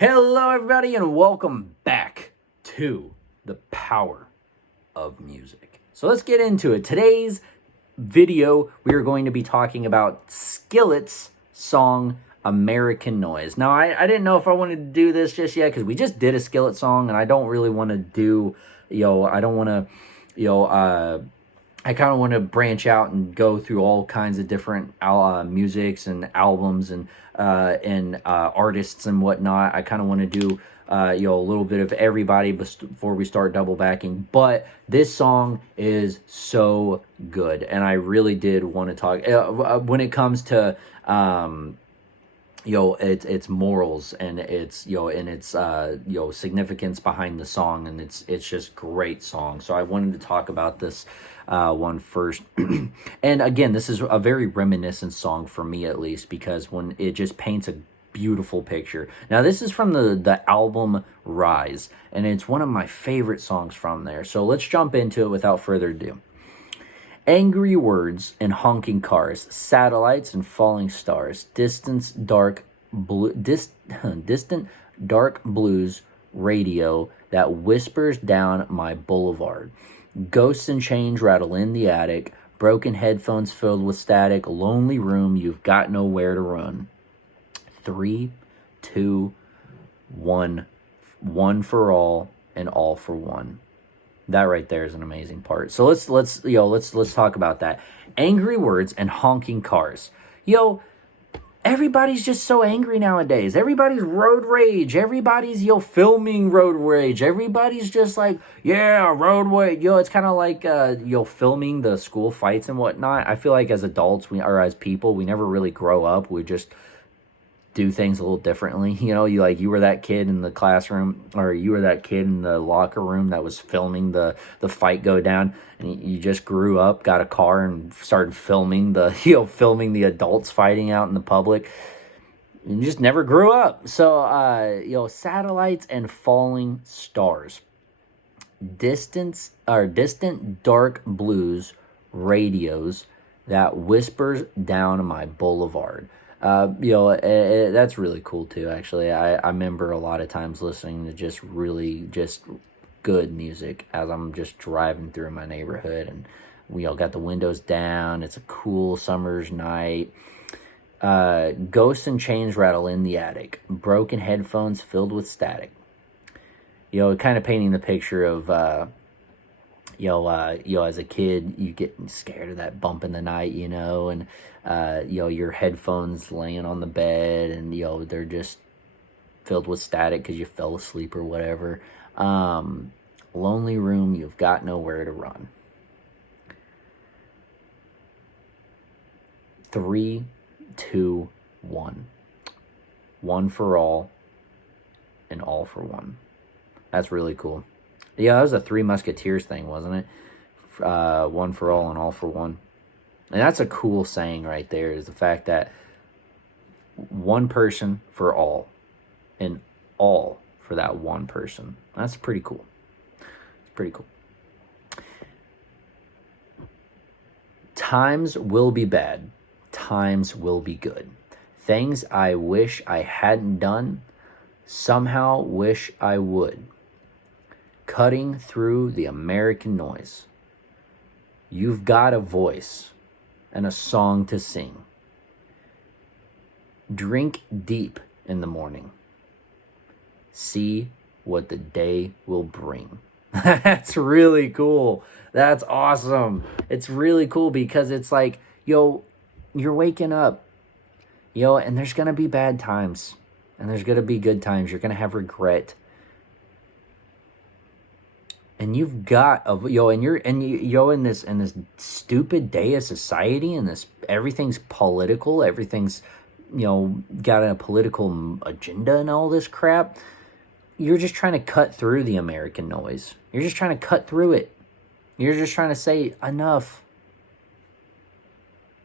Hello, everybody, and welcome back to the power of music. So let's get into it. Today's video, we are going to be talking about Skillet's song American Noise. Now, I didn't know if I wanted to do this just yet because we just did a Skillet song, and I don't really want to do, I don't want to, I kind of want to branch out and go through all kinds of different musics and albums and artists and whatnot. I kind of want to do a little bit of everybody before we start double backing. But this song is so good, and I really did want to talk when it comes to its morals and its significance behind the song, and it's just great song. So I wanted to talk about this one first. And again, this is a very reminiscent song for me, at least, because when it just paints a beautiful picture. Now, this is from the album Rise, and it's one of my favorite songs from there. So let's jump into it without further ado. Angry words and honking cars, satellites and falling stars, distant dark blues radio that whispers down my boulevard. Ghosts and chains rattle in the attic, broken headphones filled with static, lonely room, you've got nowhere to run. 3, 2, 1, one for all and all for one. That right there is an amazing part. So let's talk about that. Angry words and honking cars. Everybody's just so angry nowadays. Everybody's road rage. Everybody's filming road rage. Everybody's just like, yeah, road rage. It's kind of like filming the school fights and whatnot. I feel like as adults or as people, we never really grow up. We just do things a little differently. You were that kid in the classroom, or you were that kid in the locker room that was filming the fight go down, and you just grew up, got a car, and started filming filming the adults fighting out in the public. You just never grew up. So satellites and falling stars, distant dark blues radios that whispers down my boulevard. That's really cool too, actually. I remember a lot of times listening to just good music as I'm just driving through my neighborhood, and we all got the windows down. It's a cool summer's night. Ghosts and chains rattle in the attic, broken headphones filled with static. Kind of painting the picture of as a kid, you get scared of that bump in the night, and your headphones laying on the bed, and they're just filled with static because you fell asleep or whatever. Lonely room, you've got nowhere to run. 3, 2, 1. One for all and all for one. That's really cool. Yeah, that was a Three Musketeers thing, wasn't it? One for all and all for one. And that's a cool saying right there, is the fact that one person for all and all for that one person. That's pretty cool. It's pretty cool. Times will be bad. Times will be good. Things I wish I hadn't done, somehow wish I would. Cutting through the American noise. You've got a voice and a song to sing. Drink deep in the morning. See what the day will bring. That's really cool. That's awesome. It's really cool because it's like, you're waking up, and there's going to be bad times and there's going to be good times. You're going to have regret. And you've got in this stupid day of society, and this everything's political, everything's got a political agenda and all this crap. You're just trying to cut through the American noise. You're just trying to cut through it. You're just trying to say enough.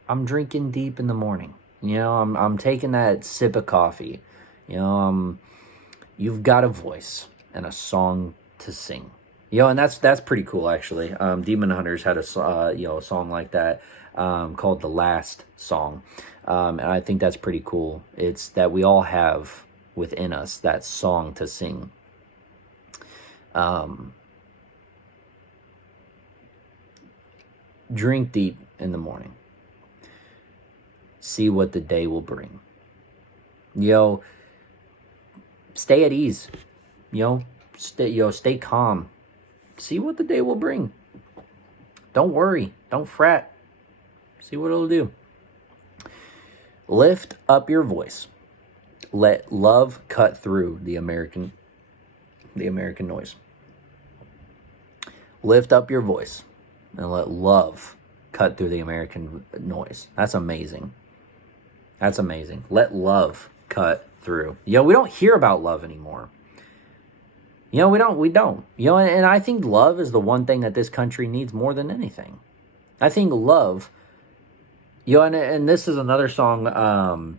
I'm drinking deep in the morning. I'm taking that sip of coffee. You've got a voice and a song to sing. And that's pretty cool, actually. Demon Hunters had a song like that called The Last Song. And I think that's pretty cool. It's that we all have within us, that song to sing. Drink deep in the morning. See what the day will bring. Stay at ease. Stay calm. See what the day will bring. Don't worry. Don't fret. See what it'll do. Lift up your voice. Let love cut through the American noise. Lift up your voice and let love cut through the American noise. That's amazing. That's amazing. Let love cut through. We don't hear about love anymore. We don't. And I think love is the one thing that this country needs more than anything. I think love, and this is another song,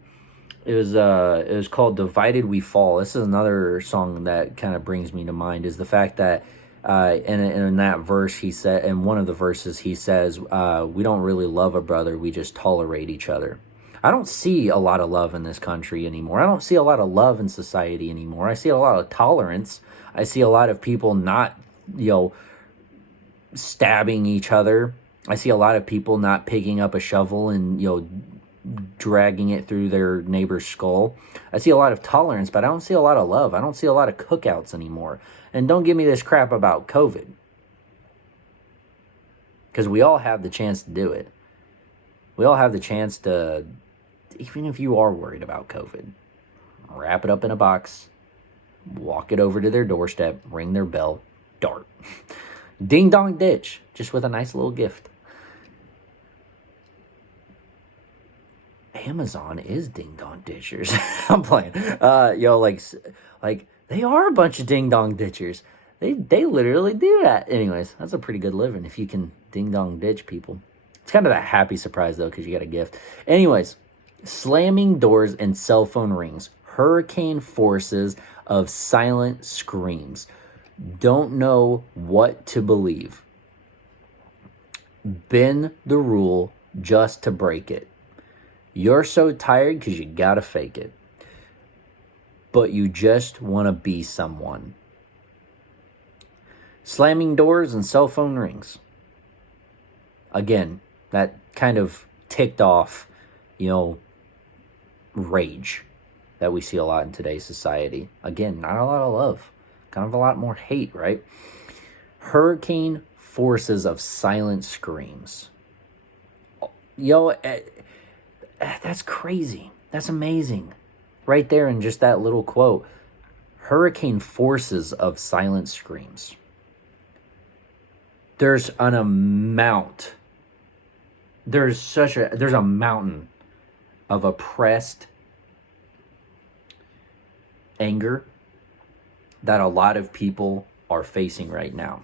it was called Divided We Fall. This is another song that kind of brings me to mind, is the fact that in that verse, he said, in one of the verses, he says, we don't really love a brother, we just tolerate each other. I don't see a lot of love in this country anymore. I don't see a lot of love in society anymore. I see a lot of tolerance. I see a lot of people not, stabbing each other. I see a lot of people not picking up a shovel and, dragging it through their neighbor's skull. I see a lot of tolerance, but I don't see a lot of love. I don't see a lot of cookouts anymore. And don't give me this crap about COVID, because we all have the chance to do it. We all have the chance to, even if you are worried about COVID, wrap it up in a box, walk it over to their doorstep, ring their bell, dart. Ding dong ditch, just with a nice little gift. Amazon is ding dong ditchers. I'm playing. Like they are a bunch of ding dong ditchers. They literally do that. Anyways, that's a pretty good living if you can ding dong ditch people. It's kind of that happy surprise though, because you got a gift. Anyways, slamming doors and cell phone rings, hurricane forces of silent screams. Don't know what to believe. Bend the rule just to break it. You're so tired because you gotta fake it. But you just want to be someone. Slamming doors and cell phone rings. Again, that kind of ticked off, rage that we see a lot in today's society. Again, not a lot of love. Kind of a lot more hate, right? Hurricane forces of silent screams. That's crazy. That's amazing. Right there in just that little quote. Hurricane forces of silent screams. There's a mountain of oppressed anger that a lot of people are facing right now.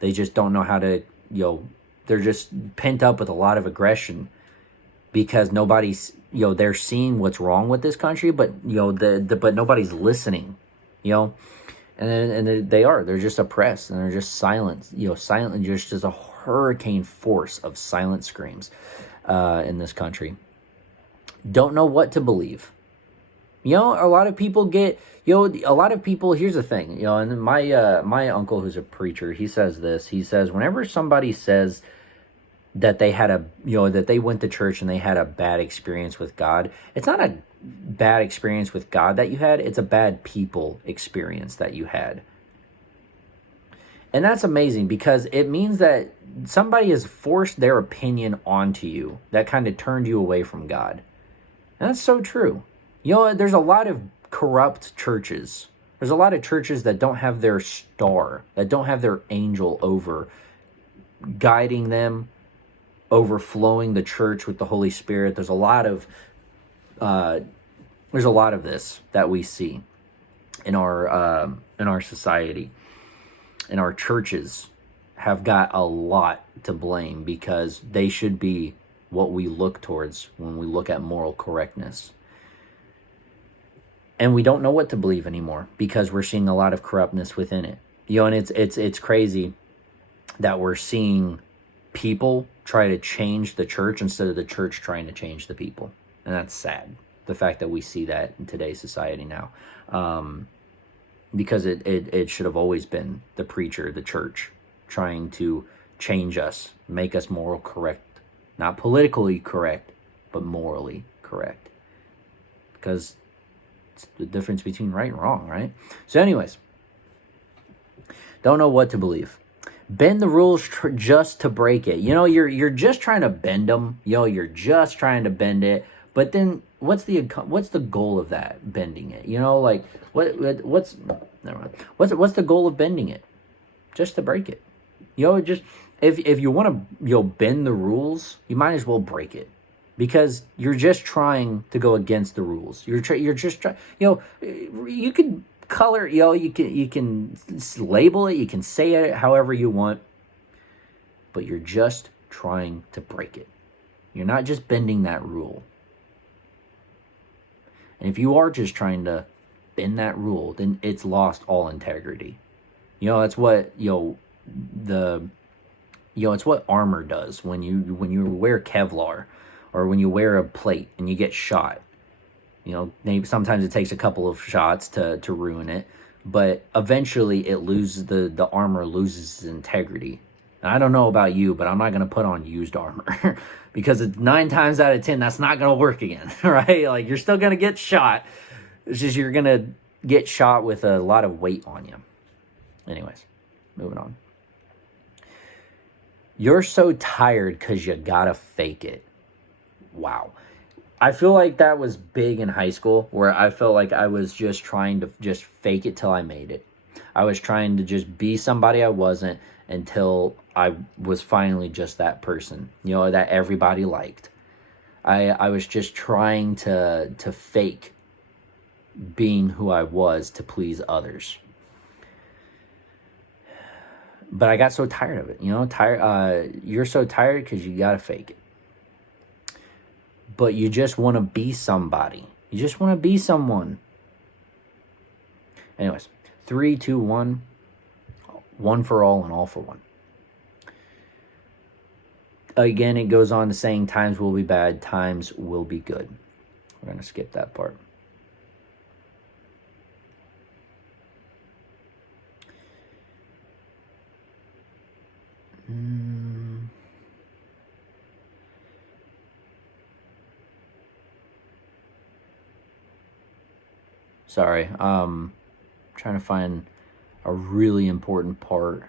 They just don't know how to, they're just pent up with a lot of aggression because nobody's, they're seeing what's wrong with this country, but, but nobody's listening, and they're just oppressed and they're just silent, silent, just a hurricane force of silent screams in this country. Don't know what to believe. A lot of people get, here's the thing, and my uncle who's a preacher, he says this, he says, whenever somebody says that they had that they went to church and they had a bad experience with God, it's not a bad experience with God that you had, it's a bad people experience that you had. And that's amazing because it means that somebody has forced their opinion onto you that kind of turned you away from God. And that's so true. There's a lot of corrupt churches. There's a lot of churches that don't have their star, that don't have their angel over guiding them, overflowing the church with the Holy Spirit. There's a lot of this that we see in our society. And our churches have got a lot to blame because they should be what we look towards when we look at moral correctness. And we don't know what to believe anymore because we're seeing a lot of corruptness within it. And it's crazy that we're seeing people try to change the church instead of the church trying to change the people. And that's sad. the fact that we see that in today's society now. Because it should have always been the preacher, the church, trying to change us, make us moral correct. Not politically correct, but morally correct. Because it's the difference between right and wrong, right? So anyways, don't know what to believe. Bend the rules just to break it. You know, you're just trying to bend them. You're just trying to bend it. But then what's the goal of that, bending it? You know, like what's never mind. What's the goal of bending it? Just to break it. Just if you want to bend the rules, you might as well break it, because you're just trying to go against the rules. You're just trying. You could color. You can label it. You can say it however you want, but you're just trying to break it. You're not just bending that rule. And if you are just trying to bend that rule, then it's lost all integrity. That's what it's what armor does when you wear Kevlar, or when you wear a plate and you get shot. Maybe sometimes it takes a couple of shots to ruin it, but eventually the armor loses its integrity. And I don't know about you, but I'm not going to put on used armor because 9 times out of 10, that's not going to work again, right? Like, you're still going to get shot. It's just you're going to get shot with a lot of weight on you. Anyways, moving on. You're so tired because you got to fake it. Wow. I feel like that was big in high school, where I felt like I was just trying to just fake it till I made it. I was trying to just be somebody I wasn't until I was finally just that person, that everybody liked. I was just trying to fake being who I was to please others. But I got so tired of it, you're so tired because you got to fake it. But you just want to be somebody. You just want to be someone. Anyways, 3, 2, 1. One for all and all for one. Again, it goes on to saying times will be bad, times will be good. We're going to skip that part. Sorry, trying to find a really important part.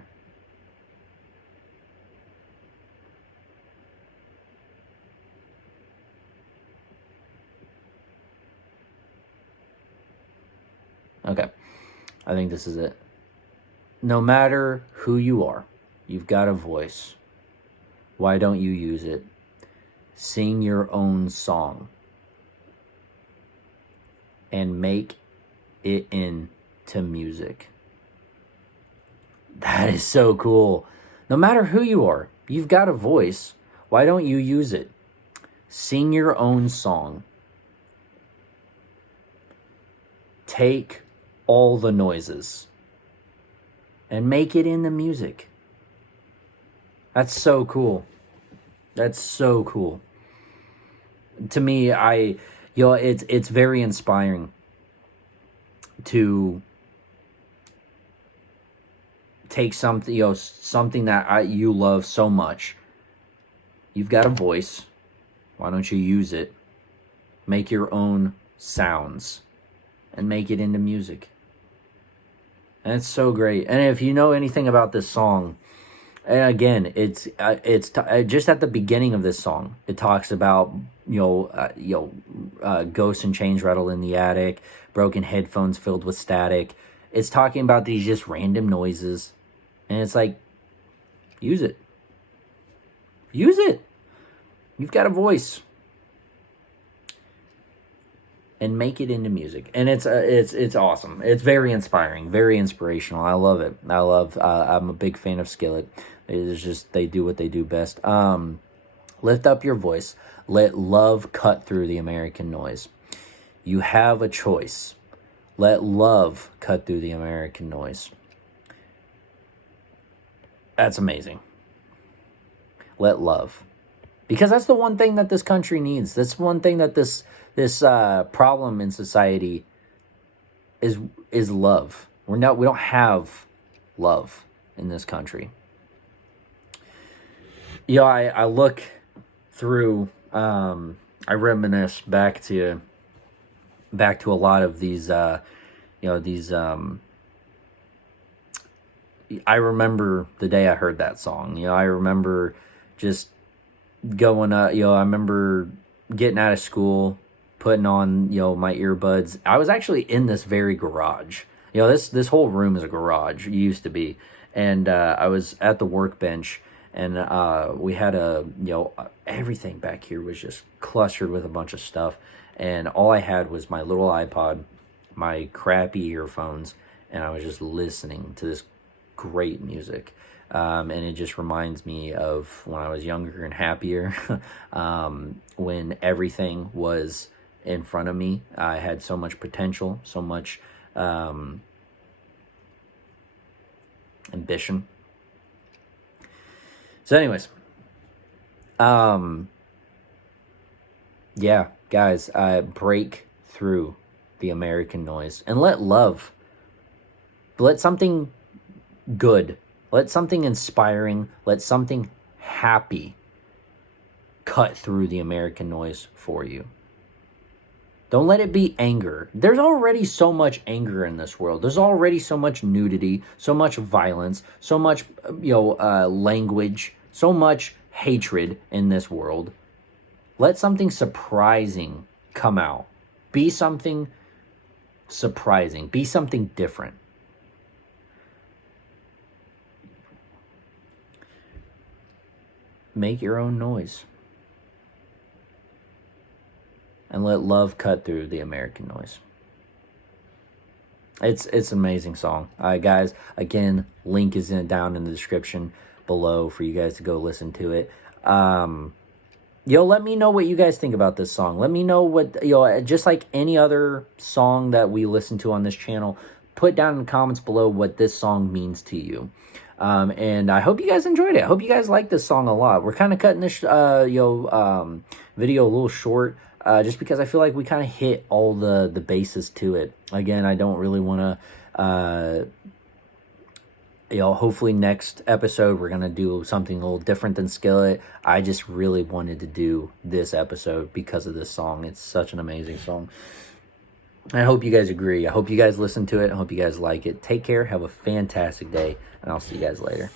Okay, I think this is it. No matter who you are, you've got a voice. Why don't you use it? Sing your own song and make it into music. That is so cool. No matter who you are, you've got a voice. Why don't you use it? Sing your own song. Take all the noises and make it into music. That's so cool. That's so cool. To me, it's very inspiring to take something, something that you love so much. You've got a voice. Why don't you use it? Make your own sounds and make it into music. And it's so great. And if you know anything about this song, and again, it's just at the beginning of this song, it talks about ghosts and chains rattle in the attic, broken headphones filled with static. It's talking about these just random noises, and it's like, use it. Use it. You've got a voice, and make it into music. And it's awesome. It's very inspiring, very inspirational. I love it. I'm a big fan of Skillet. It's just, they do what they do best. Lift up your voice. Let love cut through the American noise. You have a choice. Let love cut through the American noise. That's amazing. Let love. Because that's the one thing that this country needs. That's one thing that this problem in society is love. We don't have love in this country. I look through, I reminisce back to a lot of these, I remember the day I heard that song. I remember just going up, I remember getting out of school, putting on, my earbuds. I was actually in this very garage. This whole room is a garage. It used to be. And I was at the workbench, and we had everything back here was just clustered with a bunch of stuff. And all I had was my little iPod, my crappy earphones, and I was just listening to this great music. And it just reminds me of when I was younger and happier, when everything was in front of me. I had so much potential, so much ambition. So anyways, yeah, guys, break through the American noise and let something good, let something inspiring, let something happy cut through the American noise for you. Don't let it be anger. There's already so much anger in this world. There's already so much nudity, so much violence, so much language, so much hatred in this world. Let something surprising come out. Be something surprising. Be something different. Make your own noise. And let love cut through the American noise. It's an amazing song. Guys, again, link is down in the description below for you guys to go listen to it. Let me know what you guys think about this song. Let me know what, just like any other song that we listen to on this channel, put down in the comments below what this song means to you. And I hope you guys enjoyed it. I hope you guys like this song a lot. We're kind of cutting this video a little short, just because I feel like we kind of hit all the bases to it. Again, I don't really want to, hopefully next episode we're going to do something a little different than Skillet. I just really wanted to do this episode because of this song. It's such an amazing song. I hope you guys agree. I hope you guys listen to it. I hope you guys like it. Take care. Have a fantastic day, and I'll see you guys later.